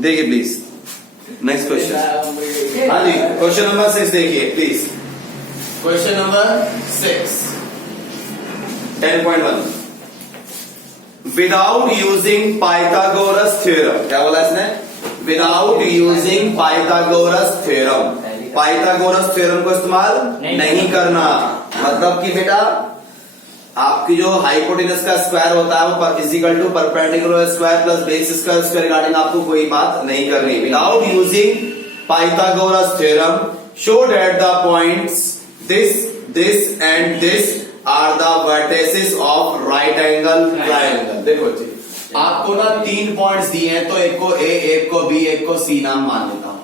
देखिए please next question. हाँ जी, question number 6 देखिए please. Question number 6 10.1 without using Pythagoras theorem. क्या बोला इसने? Without using Pythagoras theorem. Pythagoras theorem को इस्तेमाल नहीं करना। मतलब कि बेटा आपकी जो हाइपोटेनस का स्क्वायर होता है वो equal to perpendicular square plus base square, उसके रिगार्डिंग आपको कोई बात नहीं करनी। Without using Pythagoras theorem show that the points this and this are the vertices of right angle triangle. देखो जी, आपको ना 3 पॉइंट्स दिए हैं, तो एक को ए, एक को बी, एक को सी नाम मान लेता हूं।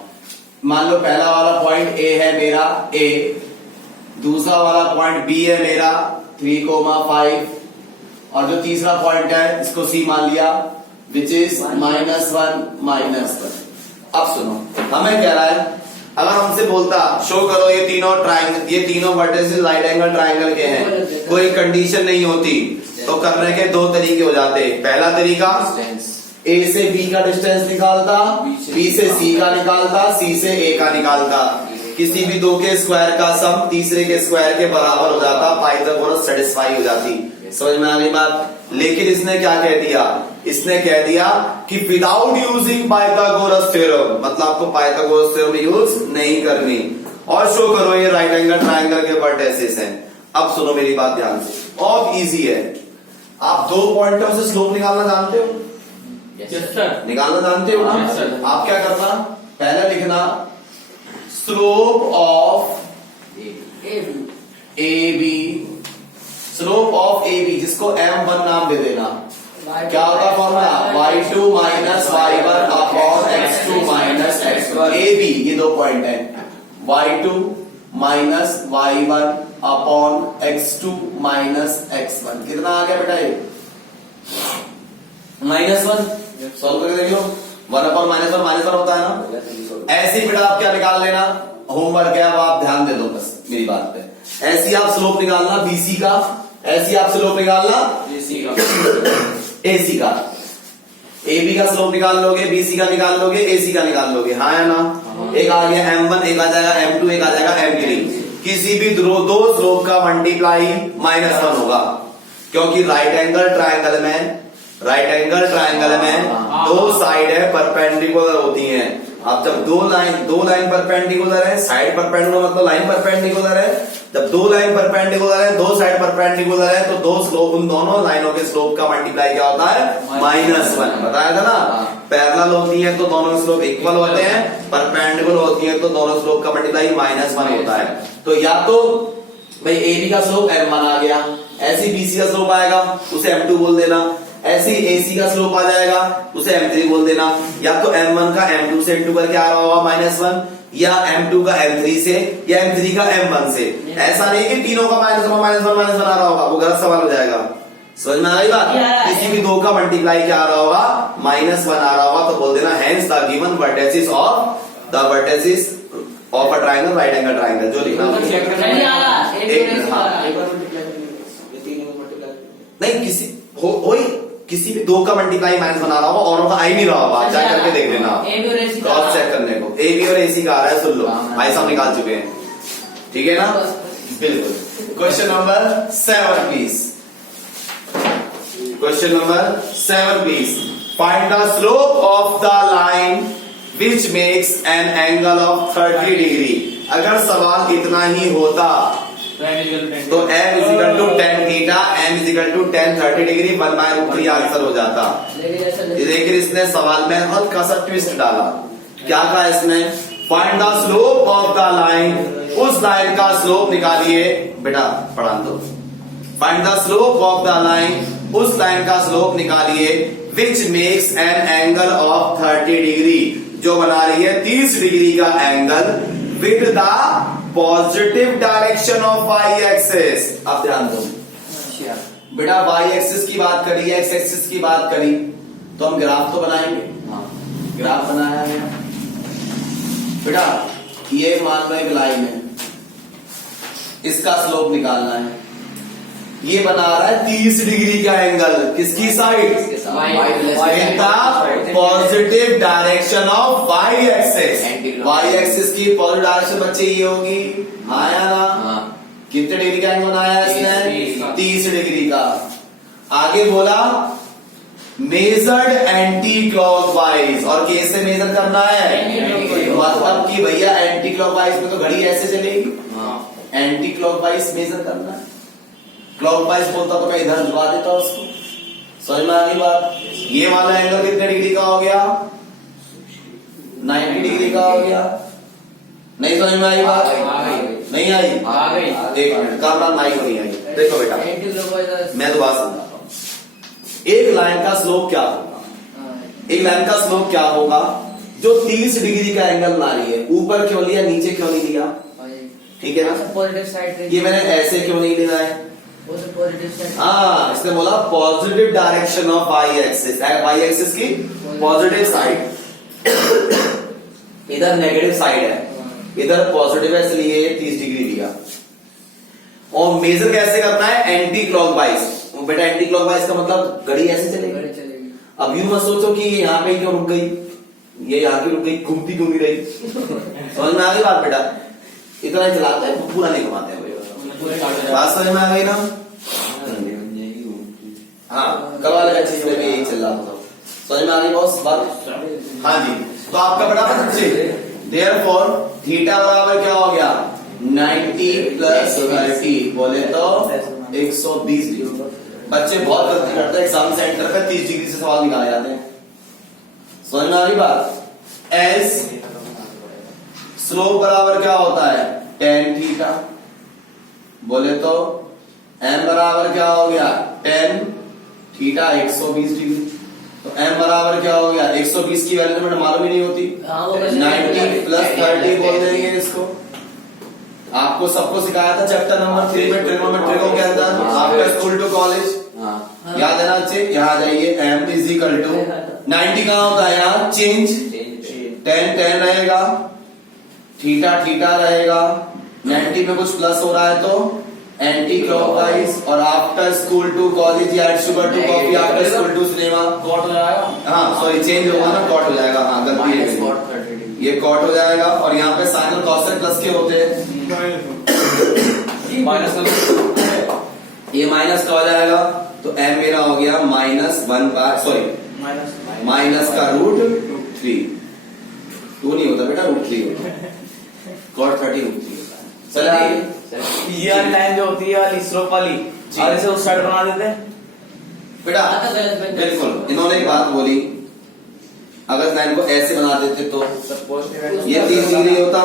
मान लो पहला वाला पॉइंट ए है मेरा ए, दूसरा वाला पॉइंट बी है मेरा 3,5 और जो तीसरा पॉइंट है इसको सी मान लिया विच इज -1 अब सुनो, हमें कह रहा है अगर हमसे बोलता शो करो ये तीनों ट्रायंगल, ये तीनों वर्टिसेस राइट एंगल ट्रायंगल के हैं, कोई कंडीशन नहीं होती तो करने के 2 तरीके हो जाते। पहला तरीका ए से बी का डिस्टेंस निकालता, बी से सी का निकालता, सी से ए का निकालता, किसी भी 2 के स्क्वायर का सम तीसरे के स्क्वायर के बराबर हो जाता, पाइथागोरस सेटिस्फाई हो जाती। समझ में आ गई बात? लेकिन इसने क्या कह दिया? इसने कह दिया कि विदाउट यूजिंग पाइथागोरस थ्योरम, मतलब आपको पाइथागोरस थ्योरम यूज नहीं करनी, और शो करो ये राइट एंगल ट्रायंगल के वर्टिसेस हैं। अब सुनो मेरी बात ध्यान से, बहुत इजी है। आप 2 पॉइंटों से स्लोप निकालना जानते हो? Yes sir. निकालना जानते हो? Yes, sir. आप क्या करना, पहले लिखना slope of A B, slope of A B जिसको M1 नाम दे देना। क्या होगा formula? y2 minus y1 upon x2 minus x1। A B ये 2 पॉइंट है, y2 minus y1 upon x2 minus x1। कितना आ गया बेटा ये? -1। सॉल्व करके देख लो, 1 अपॉन -1 होता है ना। ऐसे ही बेटा आप क्या निकाल लेना, होमवर्क है अब आप ध्यान दे दो बस मेरी बात पे। ऐसी आप स्लोप निकालना बीसी का, ऐसी आप स्लोप निकालना एसी का। एबी का स्लोप निकाल लोगे, बीसी का निकाल लोगे, एसी का निकाल लोगे, हाँ या ना? एक आ गया M1, एक आ जाएगा M2, एक आ जाएगा M3। किसी भी 2 स्लोप का मल्टीप्लाई -1 होगा, क्योंकि राइट एंगल ट्रायंगल में 2 साइड है परपेंडिकुलर होती हैं। अब जब दो लाइन परपेंडिकुलर है, साइड परपेंडिकुलर मतलब लाइन परपेंडिकुलर है, जब 2 लाइन परपेंडिकुलर है, 2 साइड परपेंडिकुलर है, तो 2 स्लोप, उन दोनों लाइनों के स्लोप का मल्टीप्लाई क्या होता है? -1। बताया था ना? पैरेलल होती है तो दोनों स्लोप इक्वल होते हैं, परपेंडिकुलर होती है तो दोनों स्लोप का मल्टीप्लाई -1 होता है। तो या तो भाई AB का स्लोप M1 आ गया, ऐसी BC का स्लोप आएगा उसे M2 बोल देना, ऐसे AC का स्लोप आ जाएगा उसे M3 बोल देना, या तो M1 का M2 से इंटू करके आ रहा होगा -1, या M2 का M3 से, या M3 का M1 से। ऐसा नहीं कि तीनों का -1 आ रहा होगा, वो गलत सवाल हो जाएगा। समझ में आ रही बात? किसी भी 2 का मल्टीप्लाई क्या आ रहा होगा? -1 आ रहा होगा, तो बोल देना hence the given vertices of a triangle right angle triangle. जो लिखना नहीं, किसी भी 2 का मल्टीप्लाई -1 आ रहा होगा, औरों का आ ही नहीं रहा होगा, चेक करके देख लेना, क्रॉस चेक करने को। ए बी और एसी का आ रहा है, सुन लो भाई साहब निकाल चुके हैं, ठीक है ना? बिल्कुल। Question number 7 please. Question number 7 please. Find the slope of the line which makes an angle of 30 degree. अगर सवाल इतना ही होता तो m equal to tan theta, m equal to tan 30 degree 1/√3 answer हो जाता। लेकिन इसने सवाल में हल्का सा ट्विस्ट डाला। क्या कहा इसने? Find the slope of the line, उस लाइन का स्लोप निकालिए। बेटा पढ़ा दो। Find the slope of the line, उस लाइन का स्लोप निकालिए which makes an angle of 30 degree, जो बना रही है 30 डिग्री का angle with the positive direction of y axis. अब ध्यान दो बेटा, वाई एक्सिस की बात करी, एक्स एक्सिस की बात करी, तो हम ग्राफ तो बनाएंगे। ग्राफ बनाया है बेटा, ये मान लो एक लाइन है, इसका स्लोप निकालना है। ये बना रहा है 30 डिग्री का एंगल, किसकी side? With the positive direction of y axis. Y axis की पॉजिटिव डायरेक्शन बच्चे ये होगी, आया ना? कितने डिग्री का एंगल बनाया इसने? 30 डिग्री का। आगे बोला मेजर्ड एंटी क्लॉकवाइज, और कैसे मेजर करना है? मतलब कि भैया एंटी क्लॉकवाइज में तो घड़ी ऐसे चलेगी, एंटी क्लॉकवाइज मेजर करना है। क्लॉकवाइज बोलता तो मैं इधर झुका देता उसको, समझ में आ गई बात? ये वाला एंगल कितने डिग्री का हो गया? 90 डिग्री का हो गया। नहीं समझ में आई बात? नहीं आई? एक मिनट, कामरान माइक नहीं आई। देखो बेटा, मैं तो बात समझाता हूँ। एक लाइन का स्लोप क्या होगा? एक लाइन का स्लोप क्या होगा जो 30 डिग्री का एंगल बना रही है? ऊपर क्यों लिया, नीचे क्यों नहीं लिया? ठीक है ना? पॉजिटिव साइड ये मैंने ऐसे क्यों नहीं लेना है? वो तो पॉजिटिव साइड। हाँ, इसने बोला positive direction of y axis, y axis की पॉजिटिव साइड, इधर नेगेटिव साइड है, इधर पॉजिटिव है, इसलिए 30 डिग्री लिया। और मेजर कैसे करना है? Anti clockwise. बेटा एंटी क्लॉकवाइज का मतलब घड़ी ऐसे चलेगी। अब यूं मत सोचो कि ये यहाँ पे क्यों रुक गई, ये यहाँ की रुक गई, घूमती घूमी रही। समझ में आ गई बात बेटा? इतना ही चलाते हैं, पूरा नहीं घुमाते हैं। बात समझ में आ गई ना? हाँ, कल वाले अच्छे से यही चल रहा था। समझ में आ गई बॉस बात? हाँ जी। तो आपका बड़ा बच्चे देयरफॉर थीटा बराबर क्या हो गया? 90 प्लस 30, बोले तो 120 डिग्री। बच्चे बहुत गलती करते हैं एग्जाम सेंटर पे, 30 डिग्री से सवाल निकाले जाते हैं। समझ में आ रही बात? एस स्लोप बराबर क्या होता है? tan थीटा, बोले तो m बराबर क्या हो गया? tan theta 120 degree. तो m बराबर क्या हो गया? 120 की वैल्यू तो मालूम ही नहीं होती, 90 प्लस 30 बोल देंगे इसको। आपको सबको सिखाया था चैप्टर नंबर 3 में ट्रिग्नोमेट्री के अंदर, आपका स्कूल टू कॉलेज याद है ना बच्चे? यहाँ जाइए, m इज इक्वल टू 90 कहाँ होता है? यहाँ चेंज, tan tan रहेगा, थीटा थीटा रहेगा, 90 में कुछ प्लस हो रहा है तो एंटी क्लॉकवाइज, और आफ्टर स्कूल टू कॉलेज या sugar to coffee, after school to cinema cot हो जाएगा। हाँ सॉरी, चेंज होगा ना, कॉट हो जाएगा। हाँ गलती है, ये कॉट हो जाएगा। और यहाँ पे साइन और कॉसेट प्लस के होते हैं, ये माइनस का हो जाएगा। तो m मेरा हो गया -1 सॉरी माइनस का √3, 2 नहीं होता बेटा, √3 होता है। cot 30 √3 होता है। चलिए ये लाइन जो होती है वाली स्लोप वाली, और इसे उस साइड बना देते हैं बेटा। बिल्कुल, इन्होंने एक बात बोली, अगर लाइन को ऐसे बना देते तो ये 30 डिग्री होता।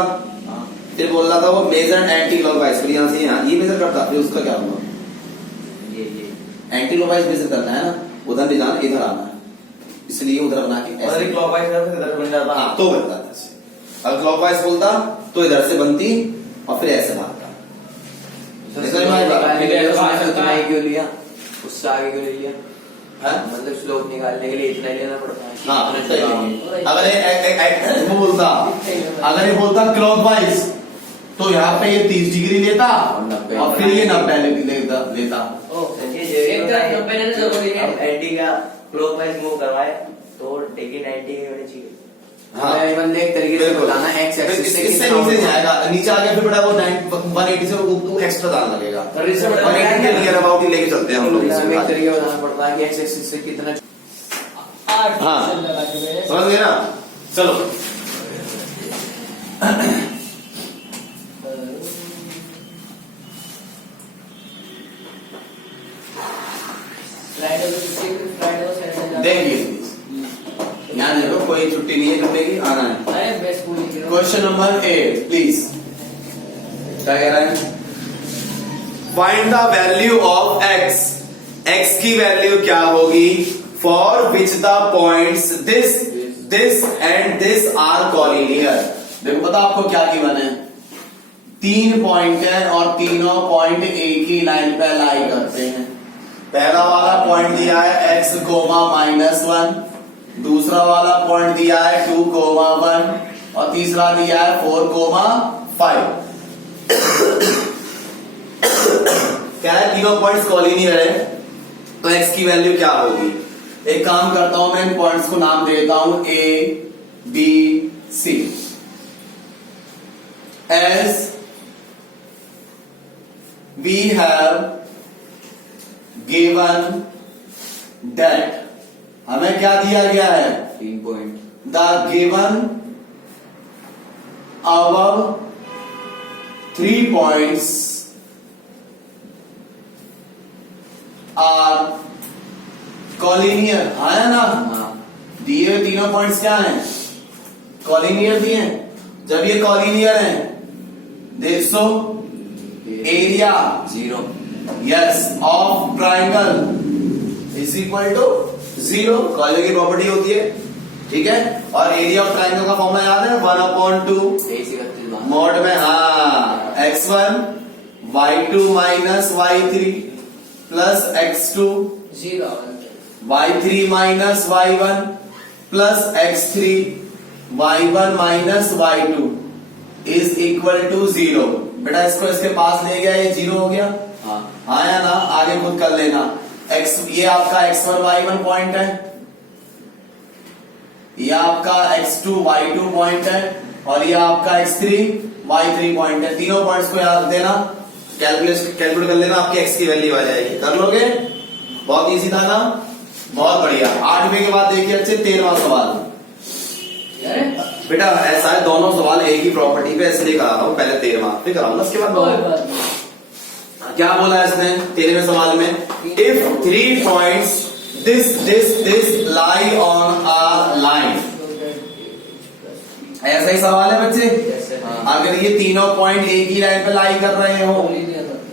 फिर बोल रहा था वो मेजर एंटी क्लॉकवाइज, फिर यहाँ से यहाँ ये मेजर करता, फिर उसका क्या हुआ? एंटी क्लॉकवाइज मेजर करना है ना, उधर नहीं जाना, इधर आना है, इसलिए उधर बना के ऐसे क्लॉकवाइज इधर बन जाता। हाँ तो बनता था ऐसे। अगर क्लॉकवाइज बोलता तो इधर से बनती और फिर ऐसे भागता। क्यों लिया? उससे आगे क्यों ले लिया? मतलब स्लोप निकालने के लिए इतना लेना पड़ता है। हाँ, अगर वो बोलता, अगर ये बोलता क्लॉकवाइज तो यहाँ पे ये 30 डिग्री लेता और फिर ये 90 लेता। एंटी का क्लॉकवाइज मूव करवाए तो टेकी 90 होनी चाहिए। हाँ एक तरीके से बताना एक्स एक्सिस से इससे नीचे जाएगा, नीचे आगे फिर बड़ा वो 180 से वो एक्स्ट्रा दान लगेगा। 180 के नियर अबाउट ही लेके चलते हैं हम लोग। एक तरीके बताना पड़ता है कि एक्स एक्सिस से कितना। हाँ समझ गए ना? चलो देखिए, ध्यान देखो, कोई छुट्टी नहीं है जुम्मे की, आना है। Question number 8 please. क्या कह रहा है? Find the value of x, x की वैल्यू क्या होगी for which the points this this and this are collinear. देखो पता आपको क्या गिवन है? 3 पॉइंट है और तीनों पॉइंट एक ही लाइन पे लाई करते हैं। पहला वाला पॉइंट दिया है x, -1, दूसरा वाला पॉइंट दिया है 2, 1 और तीसरा दिया है 4, 5। कह रहा है तीनों पॉइंट्स कॉलिनियर है, तो x की वैल्यू क्या होगी। एक काम करता हूं मैं, इन पॉइंट्स को नाम देता हूं A B C. As we have given that, हमें क्या दिया गया है, 3 point, the given above 3 points are collinear, आया ना। दिए हुए तीनों पॉइंट्स क्या हैं, कॉलिनियर दिए हैं। जब ये कॉलिनियर हैं, देखो area 0, yes of triangle is equal to 0, collinear की प्रॉपर्टी होती है, ठीक है। और एरिया ऑफ ट्राइंगल का फॉर्मूला याद है, 1/2 मोड में, हाँ, x1 y2 minus y3 plus x2 y3 minus y1 plus x3 y1 minus y2 is equal to 0। बेटा इसको इसके पास ले गया, ये 0 हो गया, हाँ या ना। आगे खुद कर लेना। x, ये आपका x1 y1 पॉइंट है, ये आपका x2 y2 पॉइंट है, और ये आपका x3 y3 पॉइंट है। तीनों पॉइंट्स को याद देना, कैलकुलेट कर लेना, आपकी x की वैल्यू आ जाएगी। कर लोगे, बहुत इजी था ना, बहुत बढ़िया। 8वें के बाद देखिए अच्छे 13वां सवाल। बेटा ऐसा है, दोनों सवाल एक ही प्रॉपर्टी पे इसलिए करा रहा हूं, पहले 13वां फिर कराऊंगा, उसके बाद क्या बोला है इसने 13वें सवाल में, if 3 points this lie on a line. ऐसा ही सवाल है बच्चे। अगर ये तीनों पॉइंट एक ही लाइन पे लाई कर रहे हो,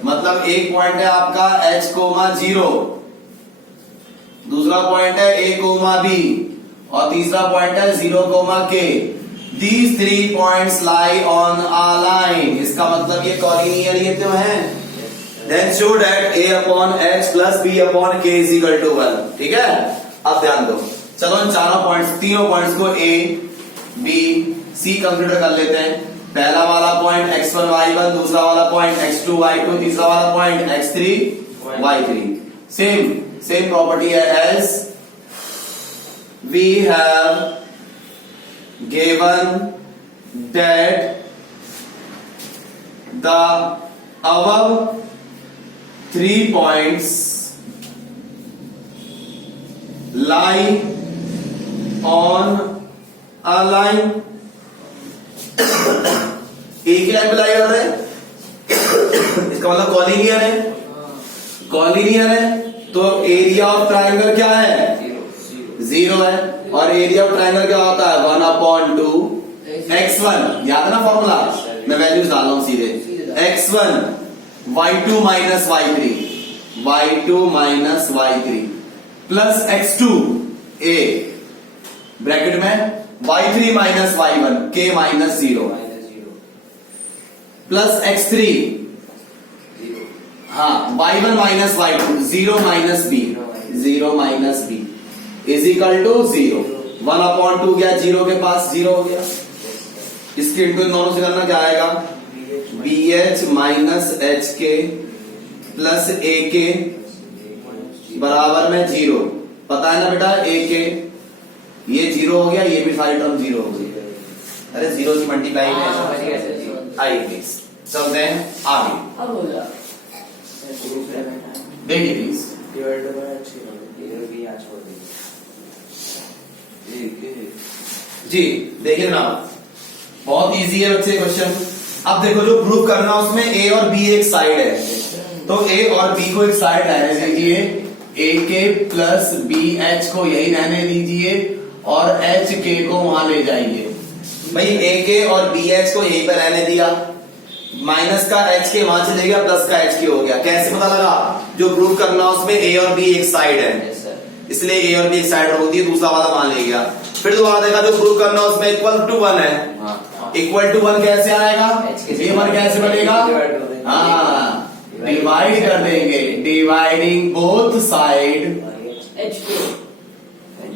मतलब एक पॉइंट है आपका h,0, दूसरा पॉइंट है a,b, और तीसरा पॉइंट है 0,k। These 3 points lie on a line, इसका मतलब ये कॉलिनियर ये तो है। Then show that a upon h plus b upon k is equal to 1, ठीक है। अब ध्यान दो, चलो इन चारों पॉइंट्स, तीनों पॉइंट्स को a, b, c कंसीडर कर लेते हैं। पहला वाला पॉइंट x1 y1, दूसरा वाला पॉइंट x2 y2, तीसरा वाला point x3 y3। Same property है, as we have given that the above 3 points lie on a line। एक ही लाइन पे लाई कर रहे हैं, इसका मतलब कॉलिनियर है। कॉलिनियर है तो एरिया ऑफ ट्राइंगल क्या है, 0 है, और एरिया ऑफ ट्राइंगल क्या होता है, 1/2 x1, याद है ना फॉर्मूला, मैं वैल्यूज डाल रहा हूं सीधे, x1 y2 minus y3 plus x2 a bracket में y3 minus y1 k minus 0 plus x3, हाँ, y1 minus y2 0 minus b is equal to 0। 1/2 गया 0 के पास, 0 हो गया। इसके इंटू इन दोनों से करना क्या आएगा, BH minus HK plus AK बराबर में 0। पता है ना बेटा AK, ये 0 हो गया, ये भी सारी टर्म 0 हो गई। अरे 0 की मल्टीप्लाई में आई प्लीज। चलते हैं आगे, देखिए प्लीज। जी देखिए ना, बहुत इजी है बच्चे क्वेश्चन। अब देखो जो प्रूव करना उसमें A और B एक साइड है, तो A और B को एक साइड रहने दीजिए, AK प्लस BH को यही रहने दीजिए, और HK को वहां ले जाइए। भाई AK और BH को यहीं पर रहने दिया, माइनस का HK वहां चले गया, प्लस का HK हो गया। कैसे पता लगा, जो प्रूव करना उसमें A और B एक साइड है, इसलिए A और B एक साइड होती है, दूसरा वाला वहां ले गया। फिर दोबारा देखा, जो प्रूव करना उसमें इक्वल टू 1 है, इक्वल टू 1 कैसे आएगा, A1 कैसे बनेगा, हाँ, डिवाइड कर देंगे, dividing both side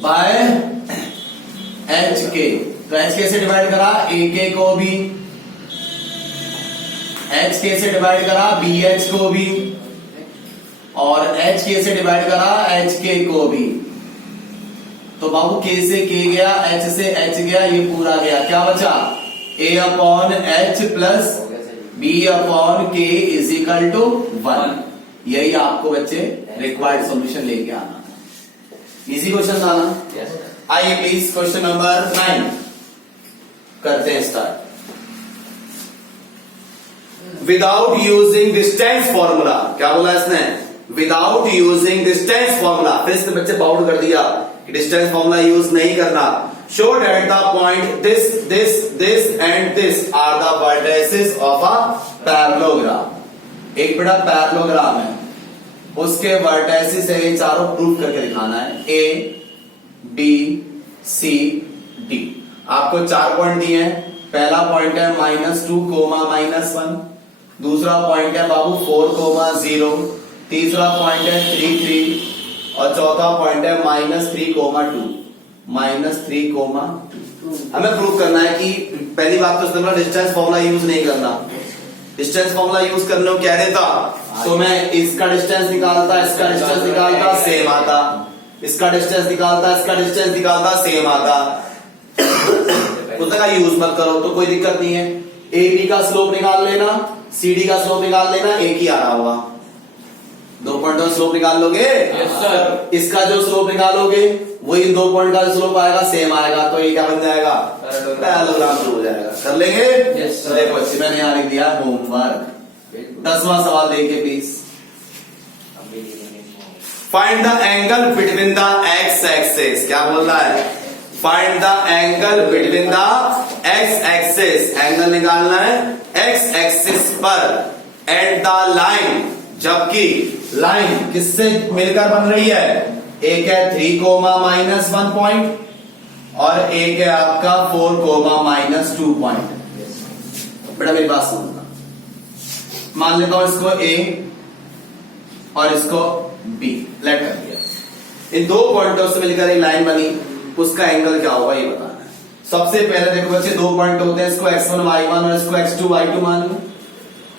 by HK। तो HK से डिवाइड करा AK को भी, HK से डिवाइड करा BH को भी, और h k से डिवाइड करा h k को भी, तो बाबू k से k गया, h से h गया, ये पूरा गया, क्या बचा a upon h plus b upon k is equal to 1। यही आपको बच्चे रिक्वायर्ड सॉल्यूशन लेके आना। इजी क्वेश्चन आना। Yes, sir. आइए प्लीज क्वेश्चन नंबर 9 करते हैं start. Without using distance formula, क्या बोला इसने, विदाउट यूजिंग डिस्टेंस फॉर्मूला, फिर इसने बच्चे बाउंड कर दिया कि डिस्टेंस फॉर्मूला यूज नहीं करना। Show that the point this this this and this are the vertices of a parallelogram. एक बड़ा पैरेललोग्राम है, उसके वर्टिसेस है ये चारों, प्रूफ करके दिखाना है। ए बी सी डी, आपको 4 पॉइंट दिए हैं। पहला पॉइंट है -2, -1, दूसरा पॉइंट है बाबू 4, 0, तीसरा पॉइंट है 3, 3 और चौथा पॉइंट है -3, 2, -3, 2। हमें प्रूव करना है कि पहली बात तो उसने डिस्टेंस फॉर्मूला यूज नहीं करना। डिस्टेंस फॉर्मूला यूज करने को कह देता तो मैं इसका डिस्टेंस निकालता, इसका डिस्टेंस निकालता, सेम आता, इसका डिस्टेंस निकालता, इसका डिस्टेंस निकालता, सेम आता। उसका यूज मत करो तो कोई दिक्कत नहीं है। ए बी का स्लोप निकाल लेना, सी डी का स्लोप निकाल लेना, एक ही आ रहा होगा। 2 पॉइंट का स्लोप निकाल लोगे, Yes, sir. इसका जो स्लोप निकालोगे वही 2 पॉइंट का स्लोप आएगा, सेम आएगा, तो ये क्या बन जाएगा, पैरेललोग्राम शुरू हो जाएगा। कर लेंगे। Yes, sir. देखो बच्चे मैंने यहाँ लिख दिया होमवर्क। 10वां सवाल देखिए please. Find the angle between the x axis, क्या बोल रहा है, find the angle between the x axis, angle निकालना है एक्स एक्सिस पर एट द लाइन, जबकि लाइन किससे मिलकर बन रही है, एक है 3, -1 पॉइंट और एक है आपका 4, -2 पॉइंट। बेटा मेरी बात सुनना, मान लेता हूं इसको ए और इसको बी, लेट कर दिया। इन 2 पॉइंटों से मिलकर एक लाइन बनी, उसका एंगल क्या होगा ये बताना है। सबसे पहले देखो बच्चे 2 पॉइंट होते हैं, इसको x1 y1 और इसको x2 y2 मान लो।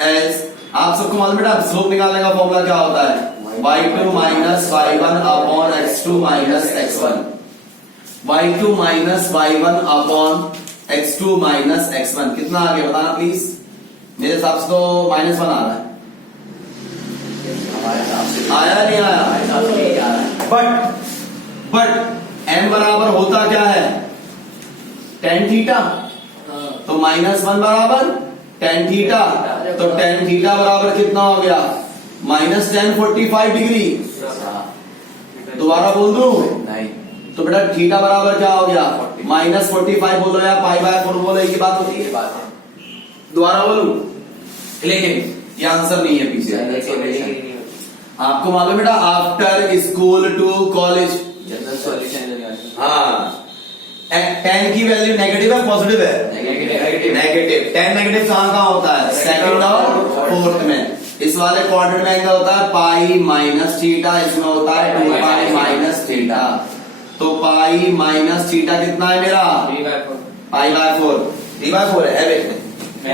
एस आप सबको मालूम बेटा स्लोप निकालने का फॉर्मूला क्या होता है, y2 minus y1 upon x2 minus x1, y2 minus y1 upon x2 minus x1। कितना आ गया बताना प्लीज। मेरे हिसाब से तो -1 आ रहा है, आया नहीं आया। बट m बराबर होता क्या है, tan थीटा, तो -1 बराबर tan थीटा, तो tan थीटा बराबर कितना हो गया, -tan 45 डिग्री। दोबारा बोल दूं, नहीं, तो बेटा थीटा बराबर क्या हो गया, -45 बोलो या π/4 बोलो, एक ही बात होती है। दोबारा बोलूं, लेकिन ये आंसर नहीं है पीछे। आपको मालूम बेटा after school to college, general solution हाँ, tan की वैल्यू नेगेटिव है पॉजिटिव है, नेगेटिव। tan नेगेटिव कहाँ होता है, सेकंड और फोर्थ में। इस वाले क्वाड्रेंट में एंगल होता है पाई माइनस थीटा, इसमें होता है 2π माइनस थीटा। तो पाई माइनस थीटा कितना है मेरा, π/4, 3/4 है बेटे।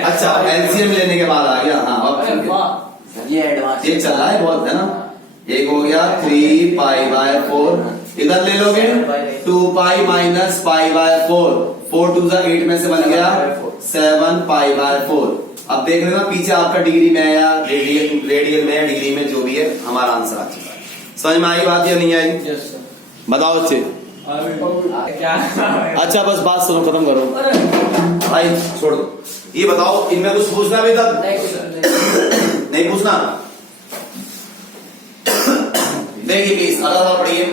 अच्छा एलसीएम लेने के बाद आ गया, हाँ अब ठीक है। ये एडवांस ये चल रहा है बहुत है ना। एक हो गया 3π/4, इधर ले लोगे 2π माइनस π/4, 4 2 8 में से बन गया 7π/4। अब देख लेना पीछे आपका डिग्री में है या रेडियल में या डिग्री में, जो भी है हमारा आंसर आ चुका है। समझ में आई बात या नहीं आई, बताओ अच्छे। क्या अच्छा बस बात सुनो, खत्म करो भाई, छोड़ दो। ये बताओ इनमें कुछ पूछना भी था, नहीं पूछना। देखिए प्लीज अगला पढ़िए।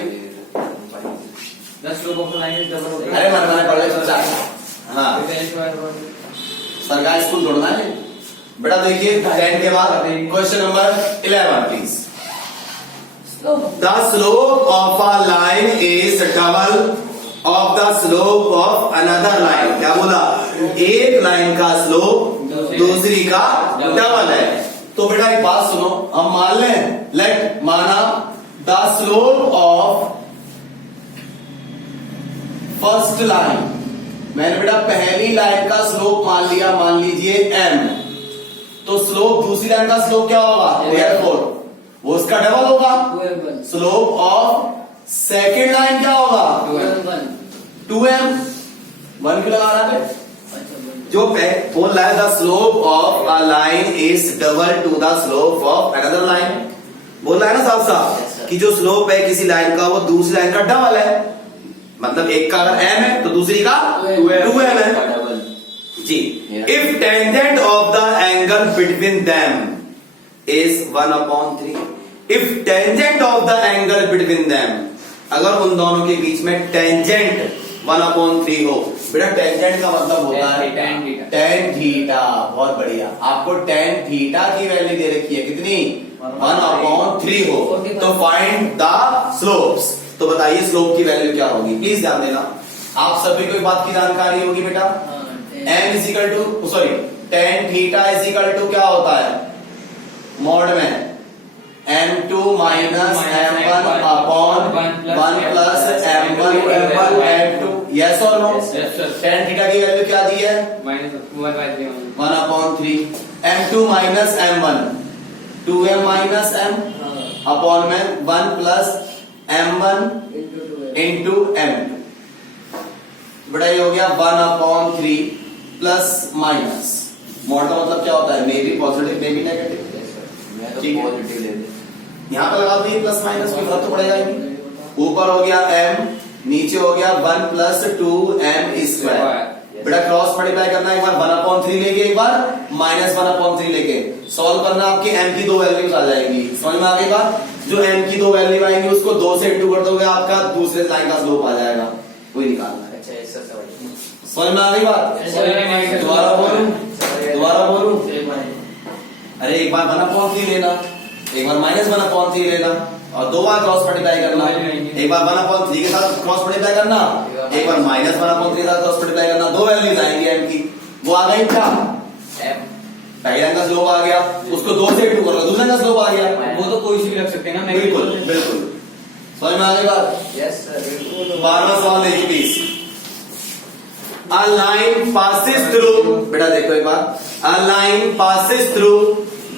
अरे मरना पड़ रहा है, हाँ सरकारी स्कूल छोड़ना है बेटा। देखिए 10 के बाद question number 11 please. The slope of a line is double of the slope of another line, क्या बोला, एक लाइन का स्लोप दूसरी का डबल है। तो बेटा एक बात सुनो, हम मान लें, लेट माना the slope of first line, मैंने बेटा पहली लाइन का स्लोप मान लिया, मान लीजिए m, तो स्लोप दूसरी लाइन का स्लोप क्या होगा, therefore वो उसका डबल होगा। 2m1 slope of second line क्या होगा? 2m1 2m 1 क्यों लगा रहा है? अच्छा बोल जो बोल रहा है the slope of a line is double two the slope of another line. बोल रहा है ना साफ Yes, साफ sir. कि जो स्लोप है किसी लाइन का वो दूसरी लाइन का डबल है। मतलब एक का अगर m है तो दूसरी का 2m है double ji. Yeah. If tangent of the angle between them is 1/3, if tangent of the angle between them, अगर उन दोनों के बीच में टेंजेंट 1/3 हो। बेटा टेंजेंट का मतलब होता है tan theta। tan theta. बहुत बढ़िया, आपको tan थीटा की वैल्यू दे रखी है कितनी? 1/3 हो। तो फाइंड द स्लोप्स। तो बताइए स्लोप की वैल्यू क्या होगी? प्लीज ध्यान देना, आप सभी को एक बात की जानकारी होगी बेटा। m is equal to sorry tan theta is equal to क्या होता है मॉड में? m2 minus m1 upon 1 plus m1 m2। Yes और no? Yes, sir. tan theta की वैल्यू क्या दी है? -1/3 1/3। m2 minus m1 2m minus m upon में 1 प्लस m1 इंटू m2। बेटा ये हो गया 1/3 प्लस माइनस। मॉड का मतलब क्या होता है? May be positive may be negative. मैं तो ठीक है। पॉजिटिव ले दे। यहाँ पे लगा दिए प्लस माइनस, कोई फर्क तो पड़ेगा ही नहीं। ऊपर हो गया m, नीचे हो गया 1 प्लस 2m स्क्वायर। बेटा क्रॉस मल्टीप्लाई करना, एक बार 1/3 लेके एक बार -1/3 लेके सॉल्व करना, आपके m की दो वैल्यूज आ जाएंगी। समझ में आ गई बात? जो m की दो वैल्यू आएंगी उसको 2 से इंटू कर दोगे, आपका दूसरे लाइन का स्लोप आ जाएगा, वही निकालना है। अच्छा ऐसा समझ। समझ में आ गई बात? दोबारा बोलूं? दोबारा बोलूं? अरे एक बार 1/3 लेना, एक बार -1/3 लेना, और दो बार क्रॉस मल्टीप्लाई करना। एक बार 1/3 के साथ क्रॉस मल्टीप्लाई करना, एक बार -1/3 के साथ क्रॉस मल्टीप्लाई करना। दो वैल्यूज आएंगी m की, वो आ गई क्या? m पहले लाइन का स्लोप आ गया, उसको 2 से इंटू करो, दूसरे का स्लोप आ गया। वो तो कोई सी भी रख सकते हैं ना। बिल्कुल बिल्कुल, समझ में आ गई बात? यस सर बिल्कुल। 12वां सवाल देखिए please. A line passes through, बेटा देखो एक बार, a line passes through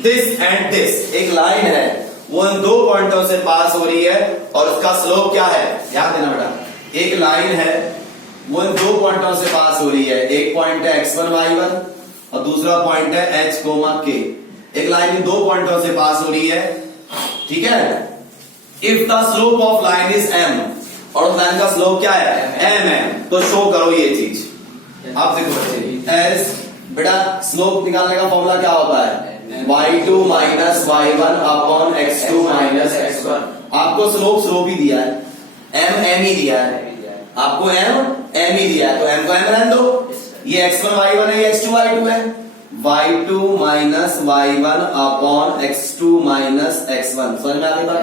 this and this। एक लाइन है, वो इन दो पॉइंटों से पास हो रही है और उसका स्लोप क्या है? याद देना बेटा, एक लाइन है वो इन दो पॉइंटों से पास हो रही है। एक पॉइंट है x1 y1 और दूसरा पॉइंट है h, k। एक लाइन इन दो पॉइंटों से पास हो रही है, ठीक है। If the slope of line is m, और उस लाइन का स्लोप क्या है? m है। तो शो करो ये चीज। आप देखो बच्चे, एस बेटा स्लोप निकालने का फॉर्मूला क्या होता है? y2 minus y1 upon x2 minus x1। आपको स्लोप ही दिया है, m ही दिया है, आपको m ही दिया है, तो m को m रहने दो। ये x1 y1 है, ये x2 y2 है। y2 minus y1 upon x2 minus x1। समझ में आ गई बात?